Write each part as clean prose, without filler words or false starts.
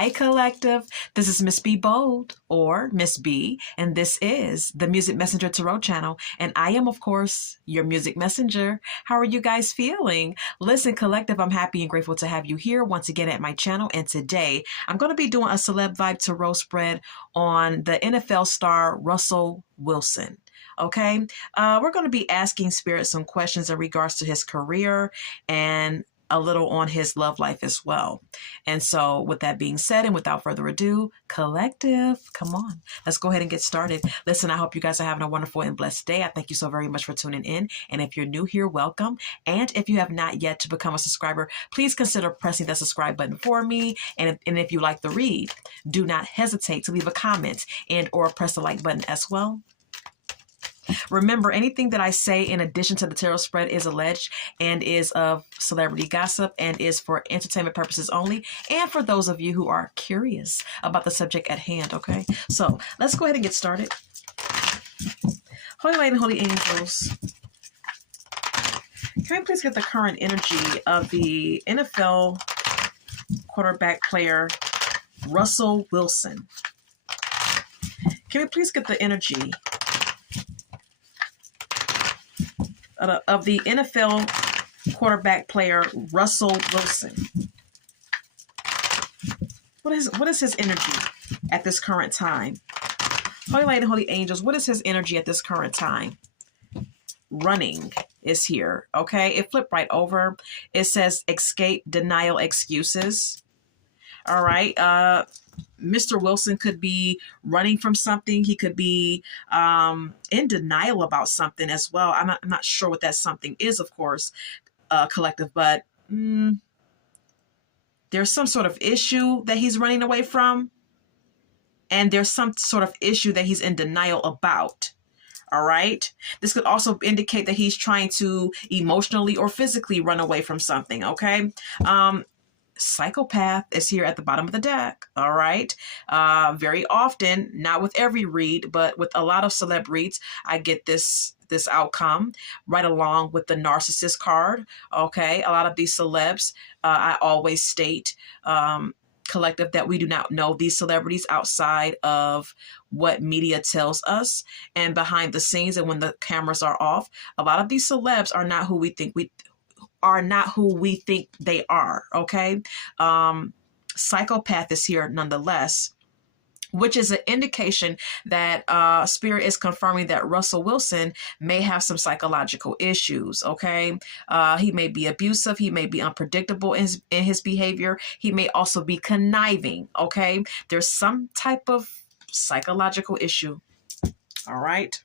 Hi, Collective. This is Miss B Bold, or Miss B, and this is the Music Messenger Tarot channel. And I am, of course, your music messenger. How are you guys feeling? Listen, Collective, I'm happy and grateful to have you here once again at my channel. And today, I'm going to be doing a Celeb Vibe Tarot spread on the NFL star Russell Wilson. Okay, we're going to be asking Spirit some questions in regards to his career and a little on his love life as well. And so with that being said, and without further ado, Collective, come on, let's go ahead and get started. Listen, I hope you guys are having a wonderful and blessed day. I thank you so very much for tuning in. And if you're new here, welcome. And if you have not yet to become a subscriber, please consider pressing the subscribe button for me. And if you like the read, do not hesitate to leave a comment and or press the like button as well. Remember, anything that I say in addition to the tarot spread is alleged and is of celebrity gossip and is for entertainment purposes only, and for those of you who are curious about the subject at hand, okay? So let's go ahead and get started. Holy Light and Holy Angels, can I please get the current energy of the NFL quarterback player Russell Wilson? Can we please get the energy of the NFL quarterback player Russell Wilson? What is his energy at this current time? Holy Light and Holy Angels, what is his energy at this current time? Running is here, okay? It flipped right over. It says escape, denial, excuses. All right. Mr. Wilson could be running from something. He could be in denial about something as well. I'm not sure what that something is, of course, Collective, but there's some sort of issue that he's running away from, and there's some sort of issue that he's in denial about. All right. This could also indicate that he's trying to emotionally or physically run away from something. Okay. Psychopath is here at the bottom of the deck. All right. Very often, not with every read, but with a lot of celeb reads, I get this outcome right along with the narcissist card. Okay. A lot of these celebs, I always state, Collective, that we do not know these celebrities outside of what media tells us and behind the scenes. And when the cameras are off, a lot of these celebs are not who we think they are. Okay. Psychopath is here nonetheless, which is an indication that Spirit is confirming that Russell Wilson may have some psychological issues. Okay. He may be abusive. He may be unpredictable in his behavior. He may also be conniving. Okay. There's some type of psychological issue. All right.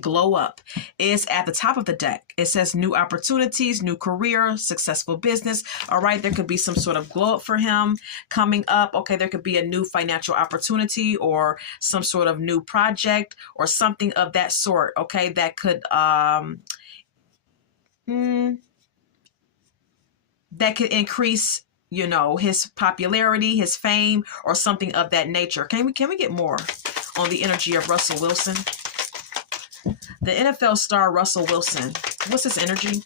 Glow Up is at the top of the deck. It says new opportunities, new career, successful business. All right. There could be some sort of glow up for him coming up. Okay. There could be a new financial opportunity or some sort of new project or something of that sort. Okay. That could, increase, his popularity, his fame, or something of that nature. Can we get more on the energy of Russell Wilson? The NFL star Russell Wilson, what's his energy?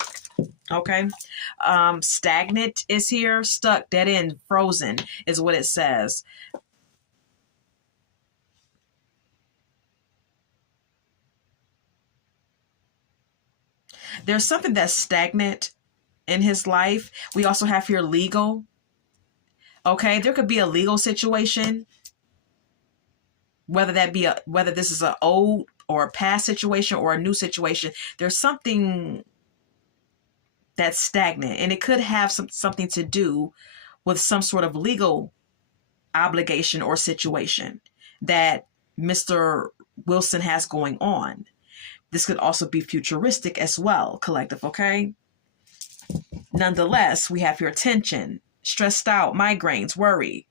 Okay. Stagnant is here. Stuck, dead end, frozen is what it says. There's something that's stagnant in his life. We also have here legal. Okay. There could be a legal situation, whether this is an old or a past situation or a new situation. There's something that's stagnant, and it could have something to do with some sort of legal obligation or situation that Mr. Wilson has going on. This could also be futuristic as well, Collective, okay? Nonetheless, we have here tension, stressed out, migraines, worry.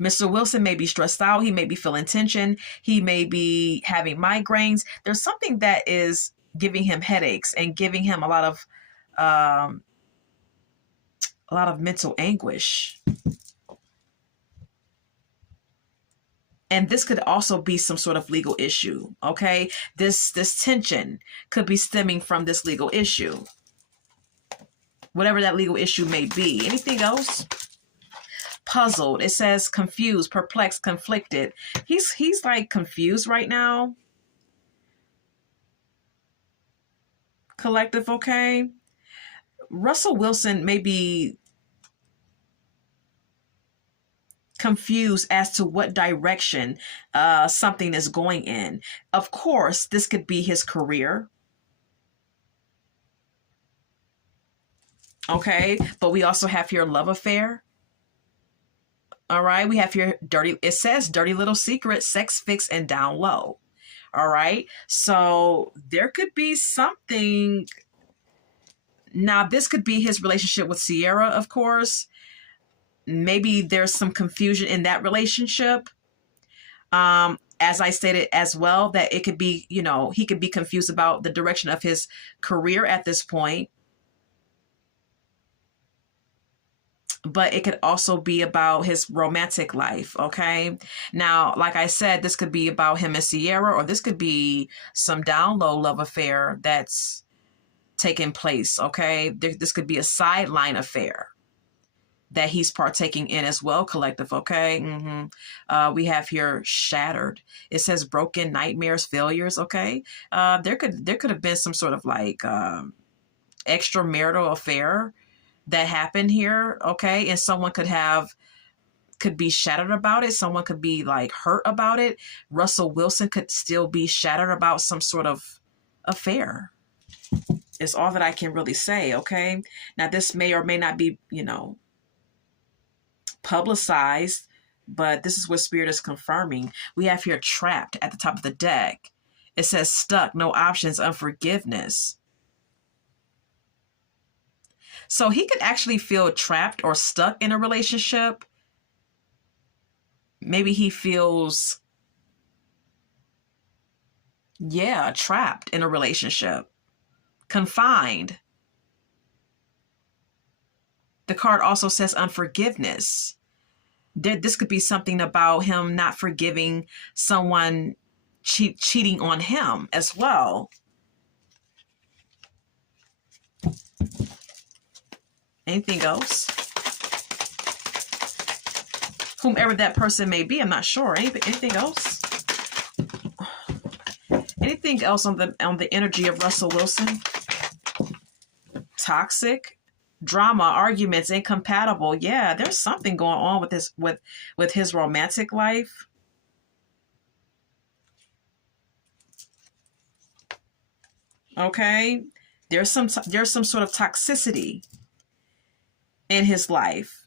Mr. Wilson may be stressed out. He may be feeling tension. He may be having migraines. There's something that is giving him headaches and giving him a lot of mental anguish. And this could also be some sort of legal issue. Okay. This tension could be stemming from this legal issue. whatever that legal issue may be. Anything else? Puzzled. It says confused, perplexed, conflicted. He's like confused right now. Collective, okay? Russell Wilson may be confused as to what direction something is going in. Of course, this could be his career. Okay, but we also have here love affair. All right, we have here it says dirty little secret, sex fix, and down low. All right, so there could be something. Now, this could be his relationship with Ciara, of course. Maybe there's some confusion in that relationship. As I stated as well, that it could be, he could be confused about the direction of his career at this point. But it could also be about his romantic life, okay? Now, like I said, this could be about him and Ciara, or this could be some down low love affair that's taking place, okay? This could be a sideline affair that he's partaking in as well, collective, okay? We have here shattered. It says broken, nightmares, failures, okay? There could have been some sort of like extramarital affair that happened here, okay? And someone could be shattered about it. Someone could be like hurt about it. Russell Wilson could still be shattered about some sort of affair. It's all that I can really say, okay? Now, this may or may not be, publicized, but this is what Spirit is confirming. We have here trapped at the top of the deck. It says stuck, no options, unforgiveness. So he could actually feel trapped or stuck in a relationship. Maybe he feels, trapped in a relationship, confined. The card also says unforgiveness. This could be something about him not forgiving someone cheating on him as well. Anything else? Whomever that person may be, I'm not sure. Anything else? Anything else on the energy of Russell Wilson? Toxic, drama, arguments, incompatible. Yeah, there's something going on with his romantic life. Okay, there's some sort of toxicity in his life.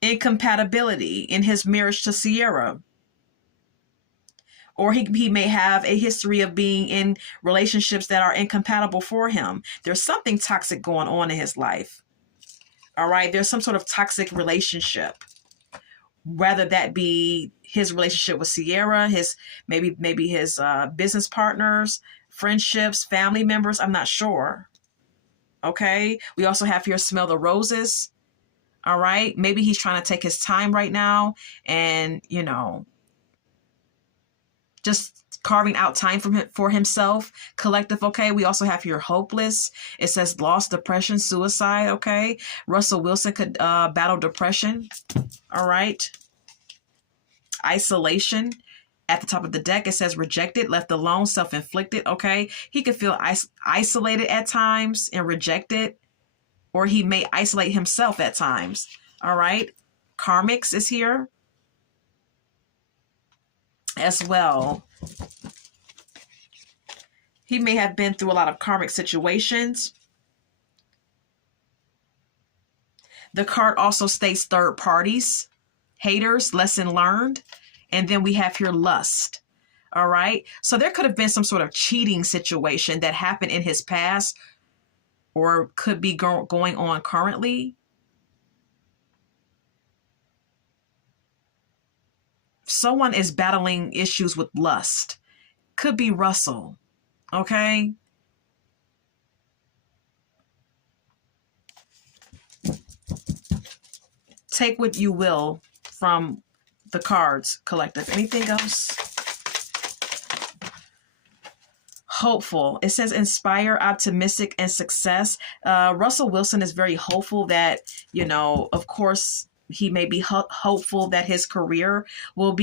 Incompatibility in his marriage to Ciara. Or he may have a history of being in relationships that are incompatible for him. There's something toxic going on in his life. All right, there's some sort of toxic relationship. Whether that be his relationship with Ciara, maybe his business partners, friendships, family members, I'm not sure. Okay, we also have here smell the roses. All right, maybe he's trying to take his time right now and, just carving out time for himself. Collective, okay. We also have here hopeless. It says loss, depression, suicide, okay. Russell Wilson could battle depression. All right. Isolation. At the top of the deck, it says rejected, left alone, self-inflicted, okay. He could feel isolated at times and rejected, or he may isolate himself at times. All right. Karmics is here as well. He may have been through a lot of karmic situations. The card also states third parties, haters, lesson learned. And then we have here lust. All right. So there could have been some sort of cheating situation that happened in his past or could be going on currently. Someone is battling issues with lust. Could be Russell. Okay. Take what you will from the cards, collective. Anything else? hopeful. It says inspire, optimistic, and success. Russell Wilson is very hopeful that, of course, he may be hopeful that his career will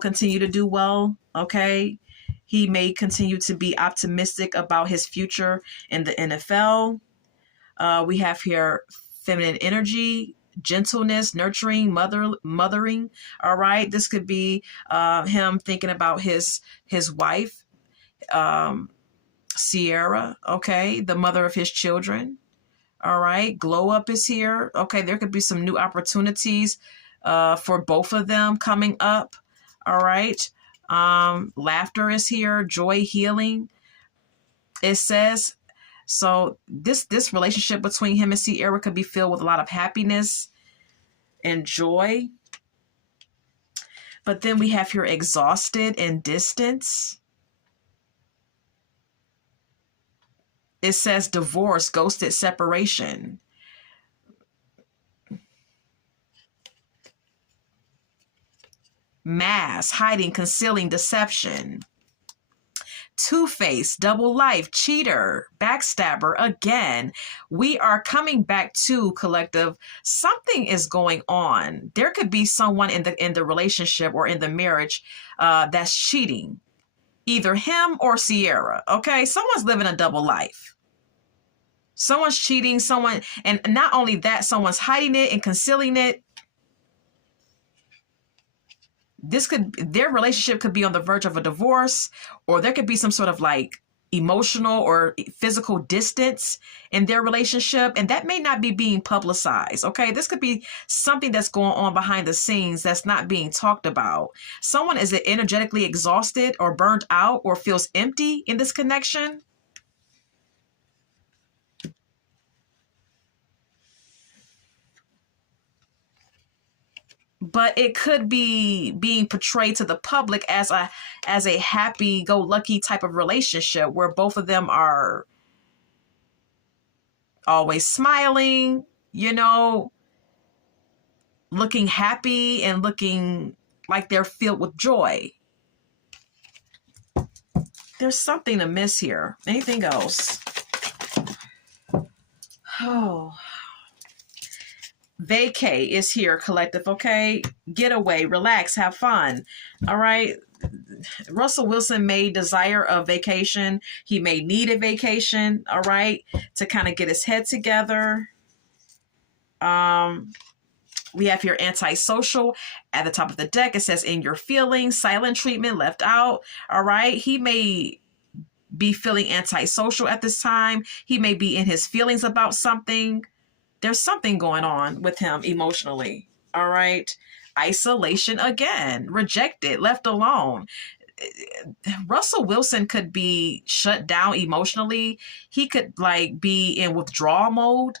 continue to do well. Okay. He may continue to be optimistic about his future in the NFL. We have here feminine energy, gentleness, nurturing, mothering. All right. This could be him thinking about his wife, Ciara, okay, the mother of his children. All right. Glow up is here. Okay. There could be some new opportunities for both of them coming up. All right. Laughter is here. Joy, healing. It says, so this relationship between him and Ciara could be filled with a lot of happiness and joy. But then we have here exhausted and distance. It says divorce, ghosted, separation. Mask, hiding, concealing, deception. Two-Face, double life, cheater, backstabber. Again, we are coming back to collective. Something is going on. There could be someone in the relationship or in the marriage that's cheating, either him or Ciara. Okay, someone's living a double life. Someone's cheating. And not only that, someone's hiding it and concealing it. Their relationship could be on the verge of a divorce, or there could be some sort of like emotional or physical distance in their relationship. And that may not be being publicized. Okay. This could be something that's going on behind the scenes that's not being talked about. Someone is energetically exhausted or burnt out or feels empty in this connection. But it could be being portrayed to the public as a happy-go-lucky type of relationship where both of them are always smiling, looking happy and looking like they're filled with joy. There's something amiss here. Anything else? Oh. Vacay is here, collective, okay? Get away, relax, have fun. All right. Russell Wilson may desire a vacation. He may need a vacation, all right, to kind of get his head together. We have here antisocial at the top of the deck. It says in your feelings, silent treatment, left out. All right. He may be feeling antisocial at this time. He may be in his feelings about something. There's something going on with him emotionally. All right. Isolation again, rejected, left alone. Russell Wilson could be shut down emotionally. He could be in withdrawal mode.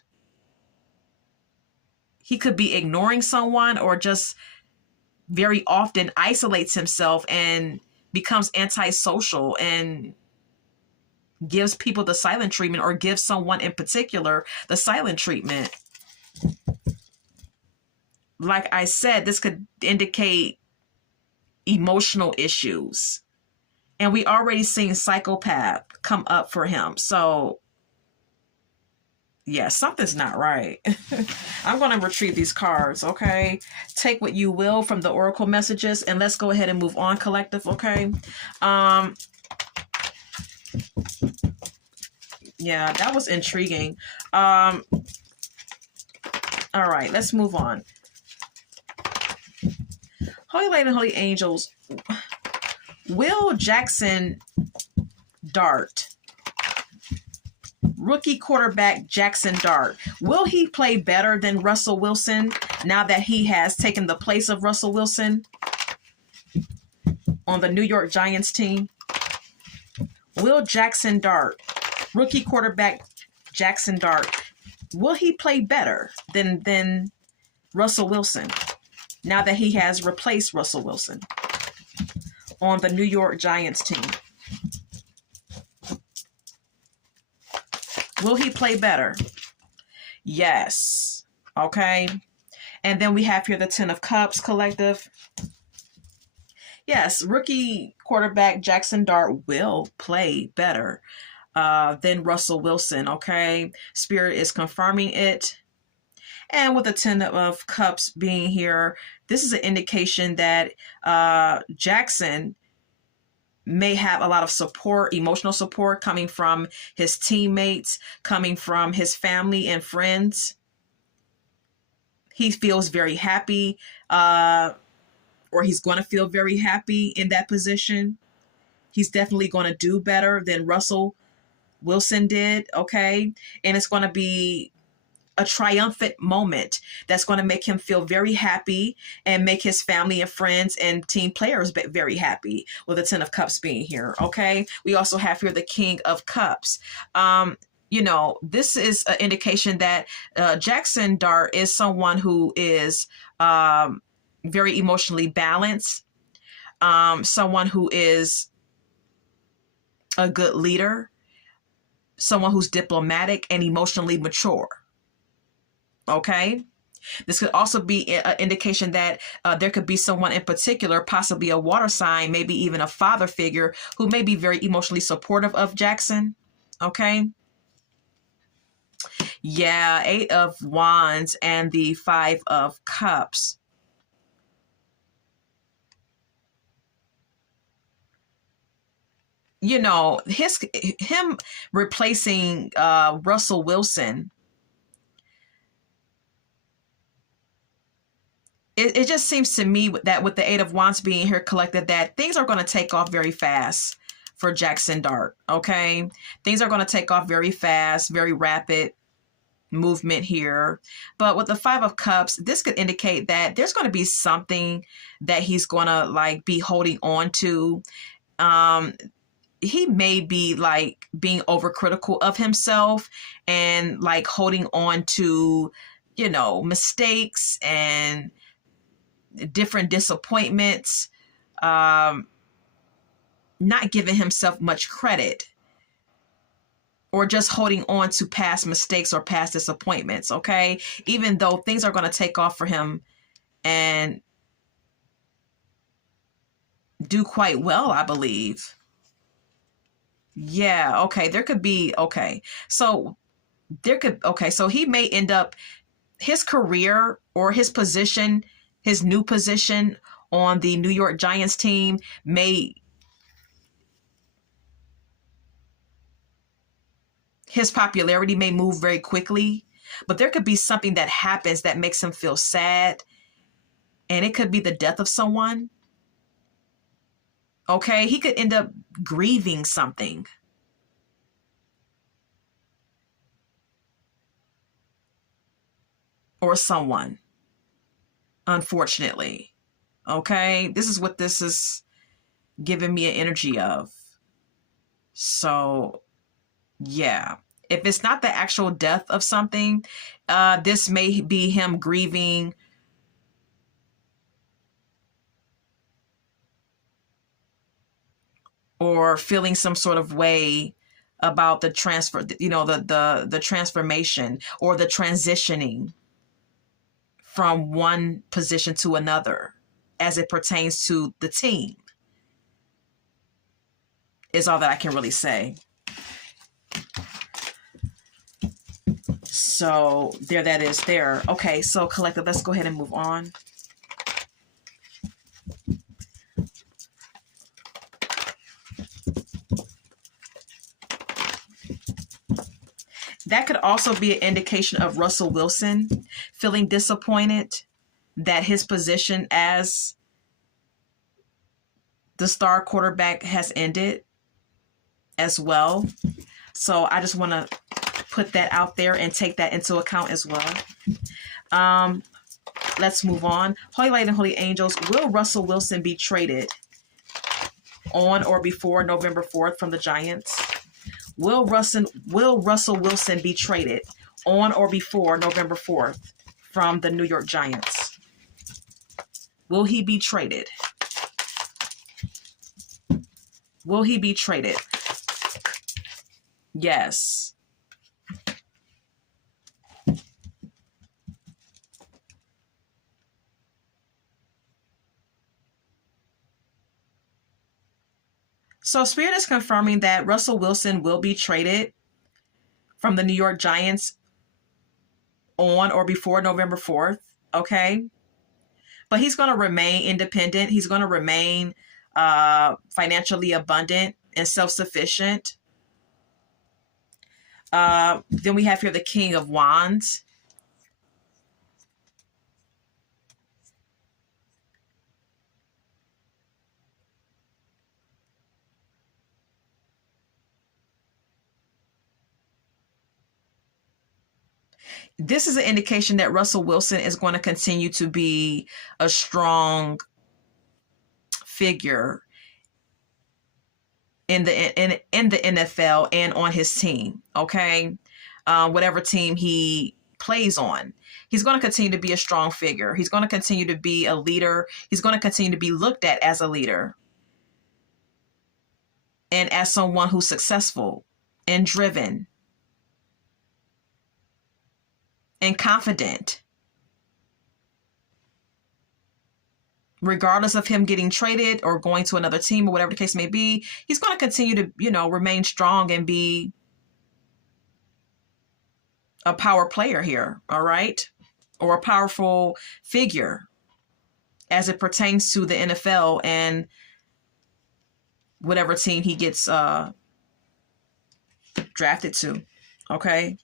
He could be ignoring someone or just very often isolates himself and becomes antisocial and gives people the silent treatment or gives someone in particular the silent treatment. Like I said, this could indicate emotional issues. And we already seen psychopath come up for him. So, yeah, something's not right. I'm going to retrieve these cards, okay? Take what you will from the oracle messages, and let's go ahead and move on, collective, okay? Yeah, that was intriguing. All right, let's move on. Holy Lady and Holy Angels, Will Jackson Dart, rookie quarterback Jackson Dart, will he play better than Russell Wilson now that he has taken the place of Russell Wilson on the New York Giants team? Will Jackson Dart, rookie quarterback Jackson Dart, will he play better than Russell Wilson now that he has replaced Russell Wilson on the New York Giants team? Will he play better? Yes. Okay. And then we have here the Ten of Cups, collective. Yes, rookie quarterback Jackson Dart will play better than Russell Wilson. Okay, Spirit is confirming it. And with the Ten of Cups being here, this is an indication that Jackson may have a lot of support, emotional support coming from his teammates, coming from his family and friends. He feels very happy, or he's going to feel very happy in that position. He's definitely going to do better than Russell Wilson did, okay? And it's going to be a triumphant moment that's going to make him feel very happy and make his family and friends and team players very happy with the Ten of Cups being here, okay? We also have here the King of Cups. This is an indication that Jackson Dart is someone who is very emotionally balanced, someone who is a good leader, someone who's diplomatic and emotionally mature. Okay. This could also be an indication that there could be someone in particular, possibly a water sign, maybe even a father figure, who may be very emotionally supportive of Jackson. Okay. Yeah, Eight of Wands and the Five of Cups. Him replacing Russell Wilson, it just seems to me that with the Eight of Wands being here collected, that things are going to take off very fast for Jackson Dart. Okay, things are going to take off very fast, very rapid movement here. But with the Five of Cups, this could indicate that there's going to be something that he's going to like be holding on to. He may be like being overcritical of himself and like holding on to, mistakes and different disappointments, not giving himself much credit, or just holding on to past mistakes or past disappointments. Okay, even though things are going to take off for him and do quite well, I believe. Yeah, okay, there could be, okay, so so he may end up, his career or his position, his new position on the New York Giants team his popularity may move very quickly, but there could be something that happens that makes him feel sad, and it could be the death of someone. Okay, he could end up grieving something or someone, unfortunately. Okay, this is what this is giving me an energy of. So, yeah. If it's not the actual death of something, this may be him grieving or feeling some sort of way about the transfer, the transformation or the transitioning from one position to another as it pertains to the team, is all that I can really say. So there that is there. Okay, so collective, let's go ahead and move on. That could also be an indication of Russell Wilson feeling disappointed that his position as the star quarterback has ended as well. So I just want to put that out there and take that into account as well. Let's move on. Holy Light and Holy Angels, will Russell Wilson be traded on or before November 4th from the Giants? Will Russell Wilson be traded on or before November 4th from the New York Giants? Will he be traded? Will he be traded? Yes. So Spirit is confirming that Russell Wilson will be traded from the New York Giants on or before November 4th. Okay. But he's going to remain independent. He's going to remain financially abundant and self-sufficient. Then we have here the King of Wands. This is an indication that Russell Wilson is going to continue to be a strong figure in the NFL and on his team. Okay, whatever team he plays on, he's going to continue to be a strong figure. He's going to continue to be a leader. He's going to continue to be looked at as a leader and as someone who's successful and driven and confident. Regardless of him getting traded or going to another team or whatever the case may be, he's going to continue to, remain strong and be a power player here, all right? Or a powerful figure as it pertains to the NFL and whatever team he gets drafted to, okay?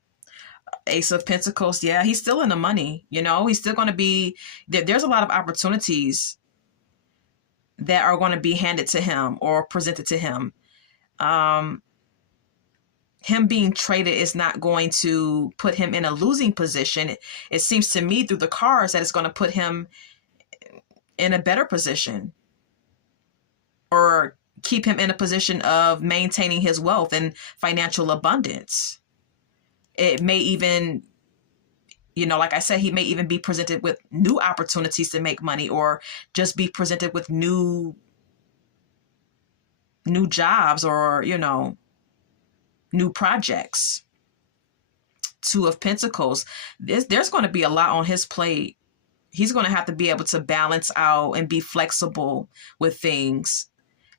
Ace of Pentacles, yeah, he's still in the money, he's still going to be, there's a lot of opportunities that are going to be handed to him or presented to him. Him being traded is not going to put him in a losing position. It seems to me through the cards that it's going to put him in a better position or keep him in a position of maintaining his wealth and financial abundance. It may even, like I said, he may even be presented with new opportunities to make money or just be presented with new jobs or, new projects. Two of Pentacles. There's going to be a lot on his plate. He's going to have to be able to balance out and be flexible with things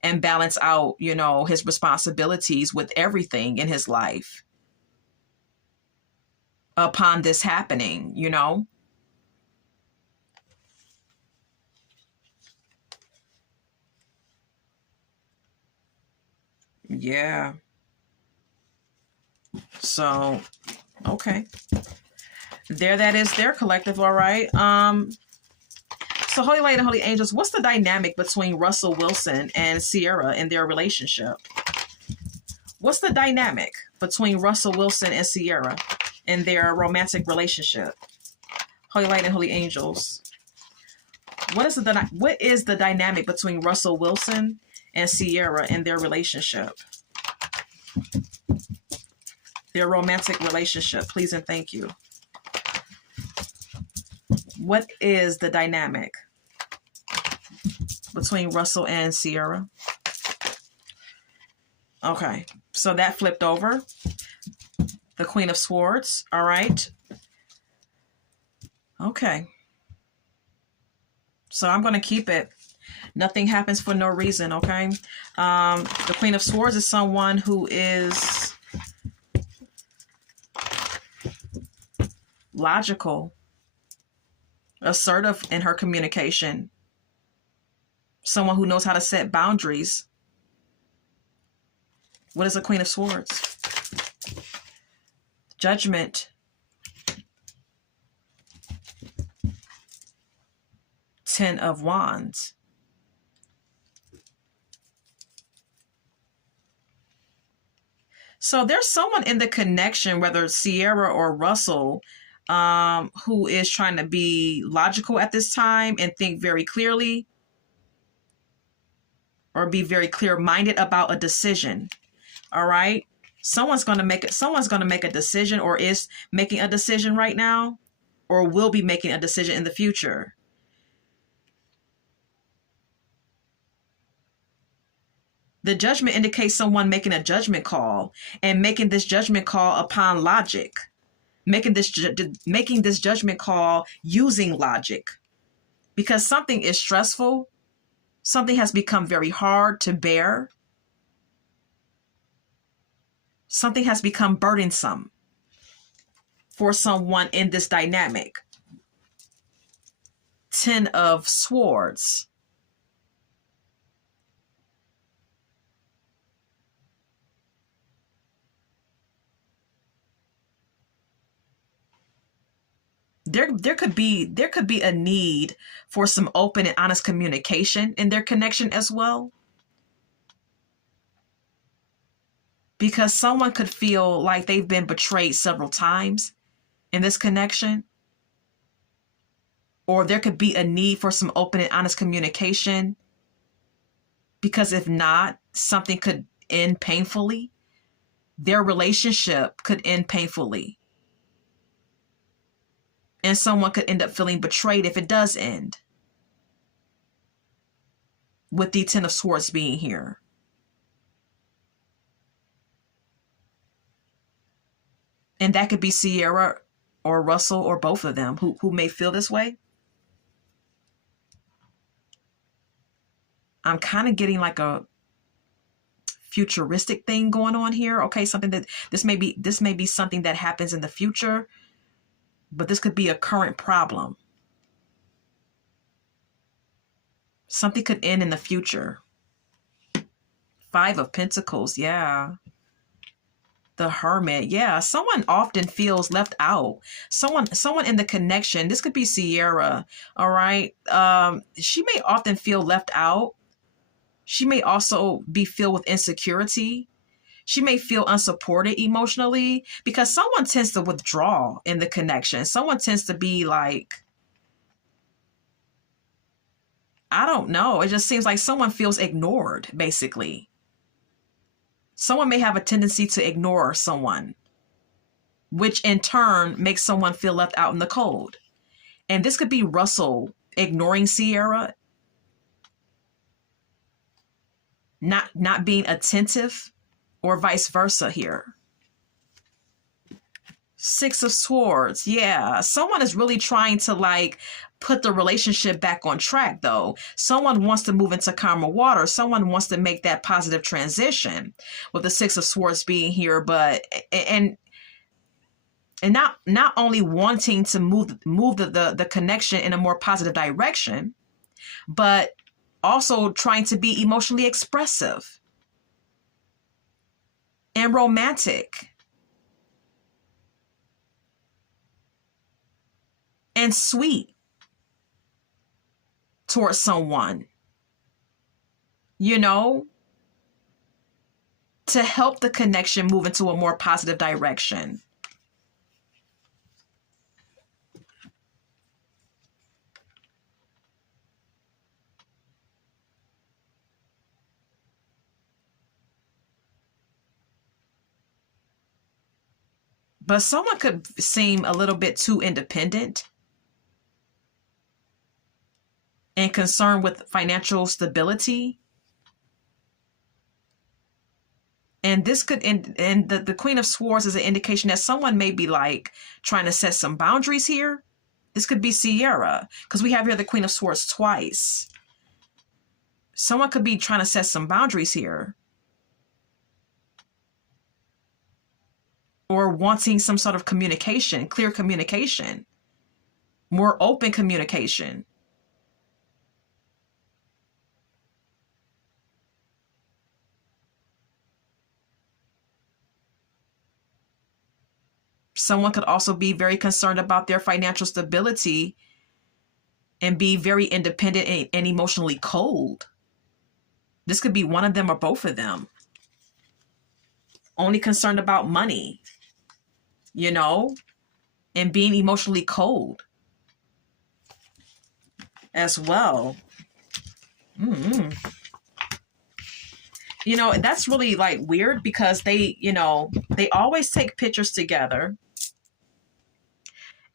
and balance out, his responsibilities with everything in his life upon this happening, Yeah. So, okay. There that is there, collective, all right. So Holy Light and Holy Angels, what's the dynamic between Russell Wilson and Ciara in their relationship? What's the dynamic between Russell Wilson and Ciara in their romantic relationship? Holy Light and Holy Angels, what is the dynamic between Russell Wilson and Ciara in their relationship? Their romantic relationship, please and thank you. What is the dynamic between Russell and Ciara? Okay, so that flipped over. The Queen of Swords, all right. Okay. So I'm going to keep it. Nothing happens for no reason, okay? The Queen of Swords is someone who is logical, assertive in her communication, someone who knows how to set boundaries. What is a Queen of Swords? Judgment. Ten of Wands. So there's someone in the connection, whether it's Ciara or Russell, who is trying to be logical at this time and think very clearly or be very clear-minded about a decision. All right. Someone's going to make a decision or is making a decision right now or will be making a decision in the future. The Judgment indicates someone making a judgment call and making this judgment call upon logic, making this judgment call using logic, because something is stressful. Something has become very hard to bear. Something has become burdensome for someone in this dynamic. 10 of Swords. There could be a need for some open and honest communication in their connection as well. Because someone could feel like they've been betrayed several times in this connection. Or there could be a need for some open and honest communication. Because if not, something could end painfully. Their relationship could end painfully. And someone could end up feeling betrayed if it does end. With the 10 of Swords being here. And that could be Ciara or Russell or both of them who may feel this way. I'm kind of getting like a futuristic thing going on here. Okay, something that this may be something that happens in the future, but this could be a current problem. Something could end in the future. 5 of Pentacles, yeah. The Hermit, yeah. Someone often feels left out. Someone in the connection. This could be Ciara, all right? She may often feel left out. She may also be filled with insecurity. She may feel unsupported emotionally because someone tends to withdraw in the connection. Someone tends to be like, I don't know. It just seems like someone feels ignored, basically. Someone may have a tendency to ignore someone, which in turn makes someone feel left out in the cold. And this could be Russell ignoring Ciara, not being attentive, or vice versa here. 6 of Swords, yeah. Someone is really trying to like put the relationship back on track though. Someone wants to move into calmer water. Someone wants to make that positive transition with the 6 of Swords being here, but and not only wanting to move the connection in a more positive direction, but also trying to be emotionally expressive and romantic and sweet towards someone, you know, to help the connection move into a more positive direction. But someone could seem a little bit too independent and concerned with financial stability. And this could, and the Queen of Swords is an indication that someone may be like trying to set some boundaries here. This could be Ciara, because we have here the Queen of Swords twice. Someone could be trying to set some boundaries here. Or wanting some sort of communication, clear communication, more open communication. Someone could also be very concerned about their financial stability and be very independent and emotionally cold. This could be one of them or both of them. Only concerned about money, you know, and being emotionally cold as well. You know, that's really like weird because they, you know, they always take pictures together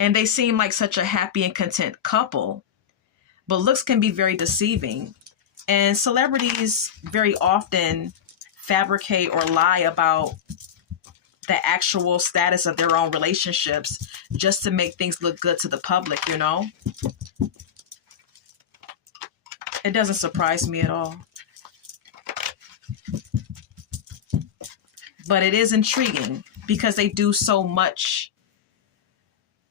and they seem like such a happy and content couple, but looks can be very deceiving. And celebrities very often fabricate or lie about the actual status of their own relationships just to make things look good to the public, you know? It doesn't surprise me at all. But it is intriguing because they do so much.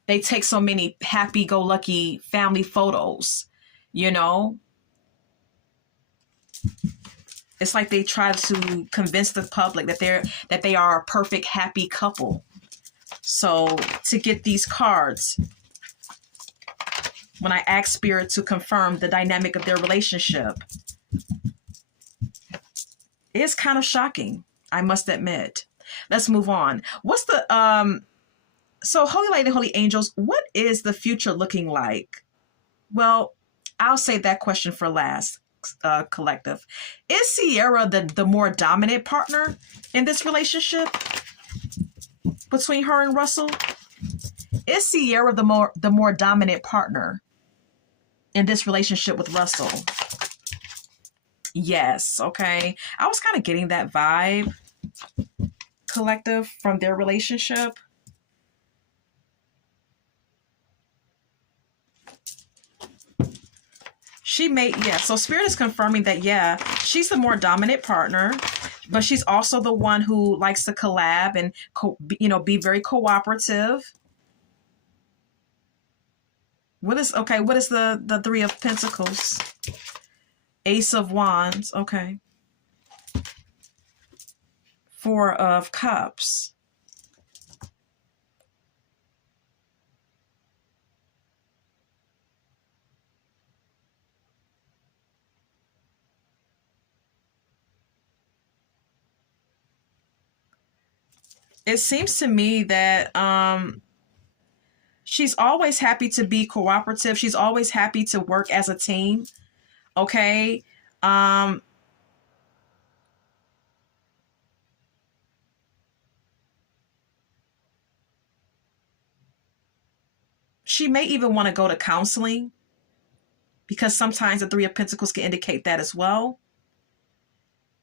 They take so many happy-go-lucky family photos, you know? It's like they try to convince the public that they are a perfect happy couple. So to get these cards, when I ask Spirit to confirm the dynamic of their relationship, it's kind of shocking, I must admit. Let's move on. What's the so Holy Light and Holy Angels, what is the future looking like? Well, I'll save that question for last, collective. Is Ciara the more dominant partner in this relationship between her and Russell? Is Ciara the more dominant partner in this relationship with Russell? Yes, okay. I was kind of getting that vibe, collective, from their relationship. She may, yeah. So Spirit is confirming that, yeah, she's the more dominant partner, but she's also the one who likes to collab and, be very cooperative. What is the Three of Pentacles? Ace of Wands, okay. Four of Cups. It seems to me that she's always happy to be cooperative. She's always happy to work as a team. Okay. She may even want to go to counseling, because sometimes the Three of Pentacles can indicate that as well.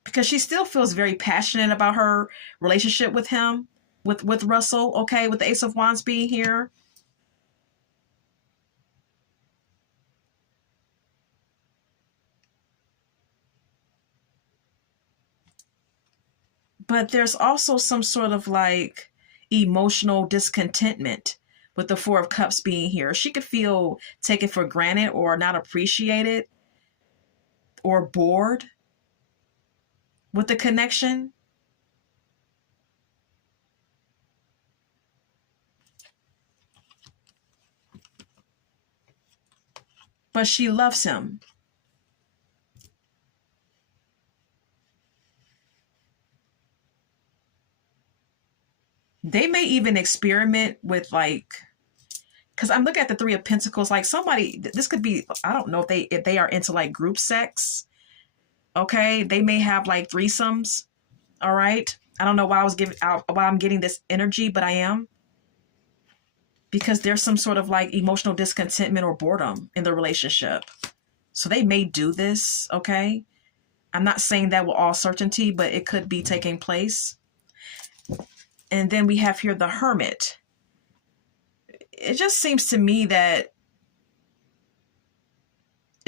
Because she still feels very passionate about her relationship with him, with Russell, okay, with the Ace of Wands being here. But there's also some sort of like emotional discontentment with the Four of Cups being here. She could feel taken for granted or not appreciated or bored with the connection. But she loves him. They may even experiment with like, because I'm looking at the Three of Pentacles, like somebody, this could be, I don't know if they are into like group sex. Okay, they may have like threesomes. All right, I don't know why I'm getting this energy, but I am, because there's some sort of like emotional discontentment or boredom in the relationship. So they may do this. Okay, I'm not saying that with all certainty, but it could be taking place. And then we have here the Hermit. It just seems to me that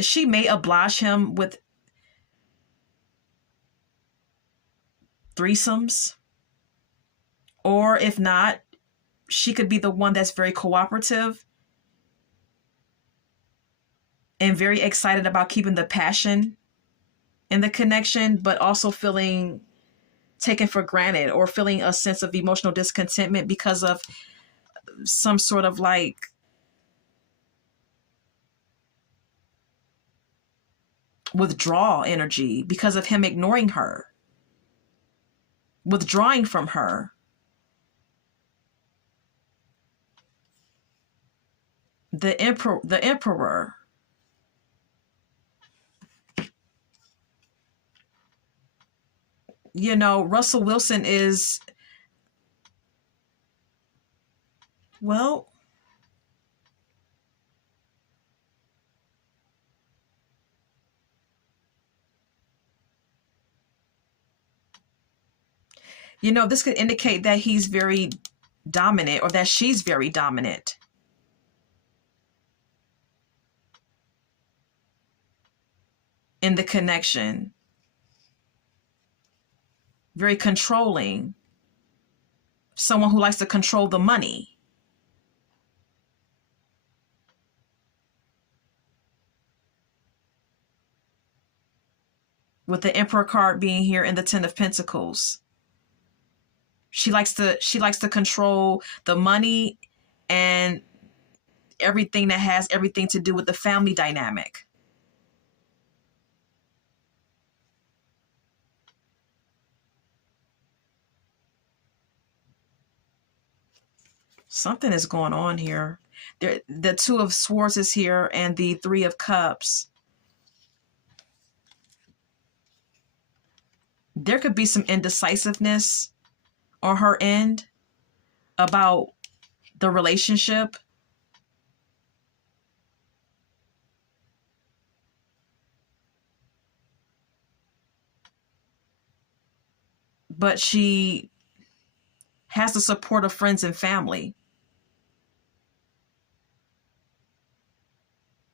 she may oblige him with threesomes, or if not, she could be the one that's very cooperative and very excited about keeping the passion in the connection, but also feeling taken for granted or feeling a sense of emotional discontentment because of some sort of like withdrawal energy because of him ignoring her, withdrawing from her. The emperor. Russell Wilson is, well, this could indicate that he's very dominant or that she's very dominant. In the connection. Very controlling. someone who likes to control the money. With the Emperor card being here and the Ten of Pentacles. She likes to control the money and everything that has everything to do with the family dynamic. Something is going on here. The Two of Swords is here and the Three of Cups. There could be some indecisiveness on her end about the relationship. But she has the support of friends and family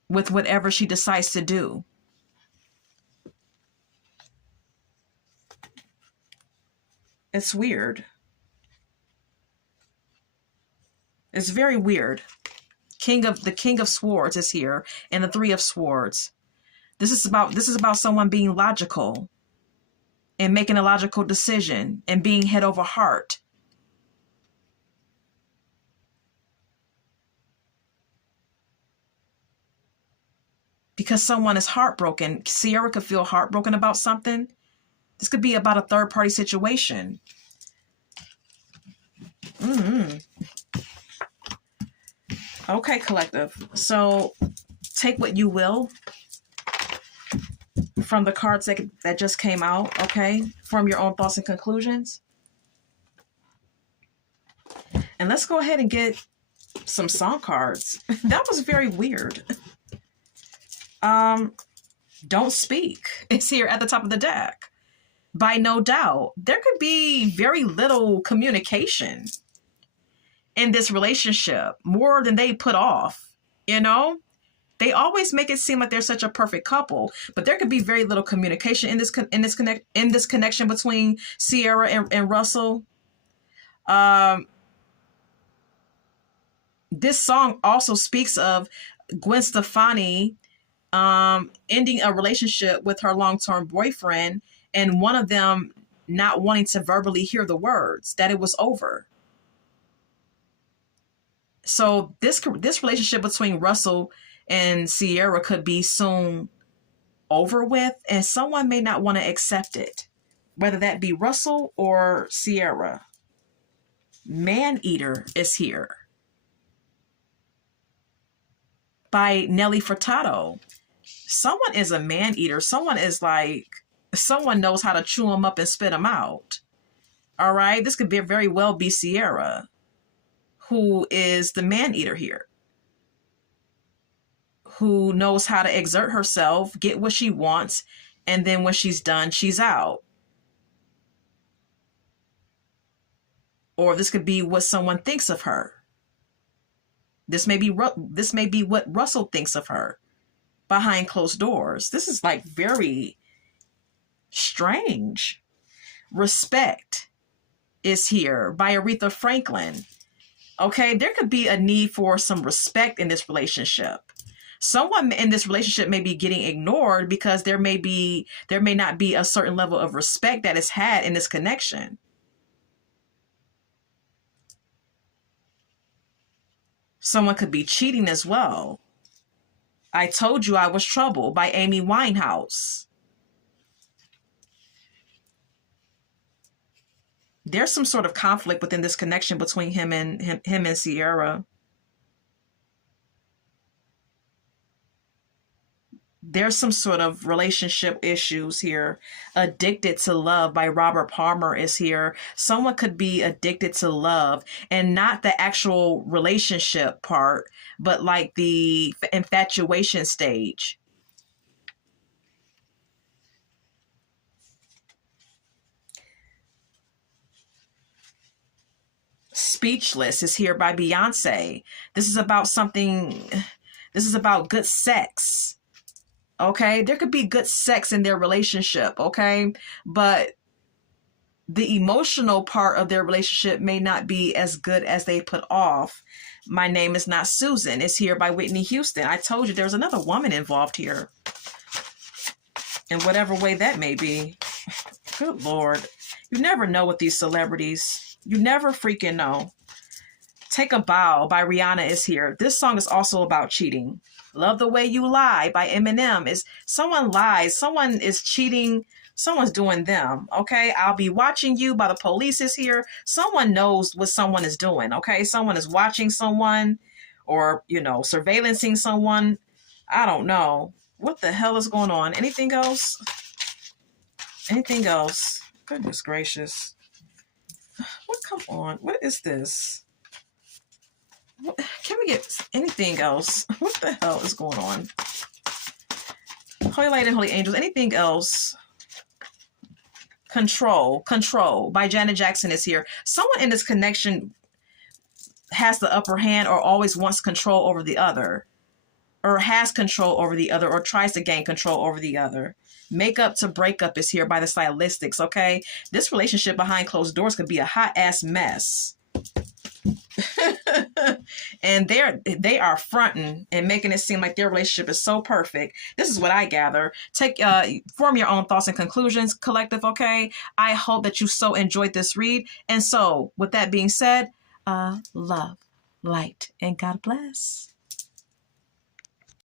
with whatever she decides to do. It's weird. It's very weird. The King of Swords is here and the Three of Swords. This is about someone being logical and making a logical decision and being head over heart. Because someone is heartbroken. Ciara could feel heartbroken about something. This could be about a third party situation. Okay, collective. So take what you will from the cards that just came out, okay? From your own thoughts and conclusions. And let's go ahead and get some song cards. That was very weird. Don't speak. It's here at the top of the deck. By no doubt, there could be very little communication in this relationship, more than they put off, you know? They always make it seem like they're such a perfect couple, but there could be very little communication in this connection between Ciara and Russell. This song also speaks of Gwen Stefani ending a relationship with her long-term boyfriend, and one of them not wanting to verbally hear the words that it was over. So this relationship between Russell and Ciara could be soon over with, and someone may not want to accept it, whether that be Russell or Ciara. Man-Eater is here by Nelly Furtado. Someone is a man-eater. Someone knows how to chew them up and spit them out. All right. This could very well be Ciara, who is the man-eater here, who knows how to exert herself, get what she wants, and then when she's done, she's out. Or this could be what someone thinks of her. This may be what Russell thinks of her behind closed doors. This is like very strange. Respect is here by Aretha Franklin. Okay, there could be a need for some respect in this relationship. Someone in this relationship may be getting ignored because there may not be a certain level of respect that is had in this connection. Someone could be cheating as well. I Told You I Was Trouble by Amy Winehouse. There's some sort of conflict within this connection between him and Ciara. There's some sort of relationship issues here. Addicted to Love by Robert Palmer is here. Someone could be addicted to love, and not the actual relationship part, but like the infatuation stage. Speechless is here by Beyonce. This is about good sex. Okay, there could be good sex in their relationship, okay? But the emotional part of their relationship may not be as good as they put off. My Name Is Not Susan is here by Whitney Houston. I told you there's another woman involved here, in whatever way that may be. Good Lord. You never know with these celebrities. You never freaking know. Take a Bow by Rihanna is here. This song is also about cheating. Love the Way You Lie by Eminem is someone lies, someone is cheating, someone's doing them, okay? I'll Be Watching You by the Police is here. Someone knows what someone is doing, okay? Someone is watching someone or, surveillancing someone. I don't know. What the hell is going on? Anything else? Anything else? Goodness gracious. What? Come on. What is this? Can we get anything else? What the hell is going on? Holy Light and Holy Angels. Anything else? Control by Janet Jackson is here. Someone in this connection has the upper hand or always wants control over the other, or has control over the other, or tries to gain control over the other. Makeup to Breakup is here by the Stylistics, okay? This relationship behind closed doors could be a hot ass mess. And they are fronting and making it seem like their relationship is so perfect. This is what I gather. Form your own thoughts and conclusions, collective, okay? I hope that you so enjoyed this read. And so, with that being said, love, light, and God bless.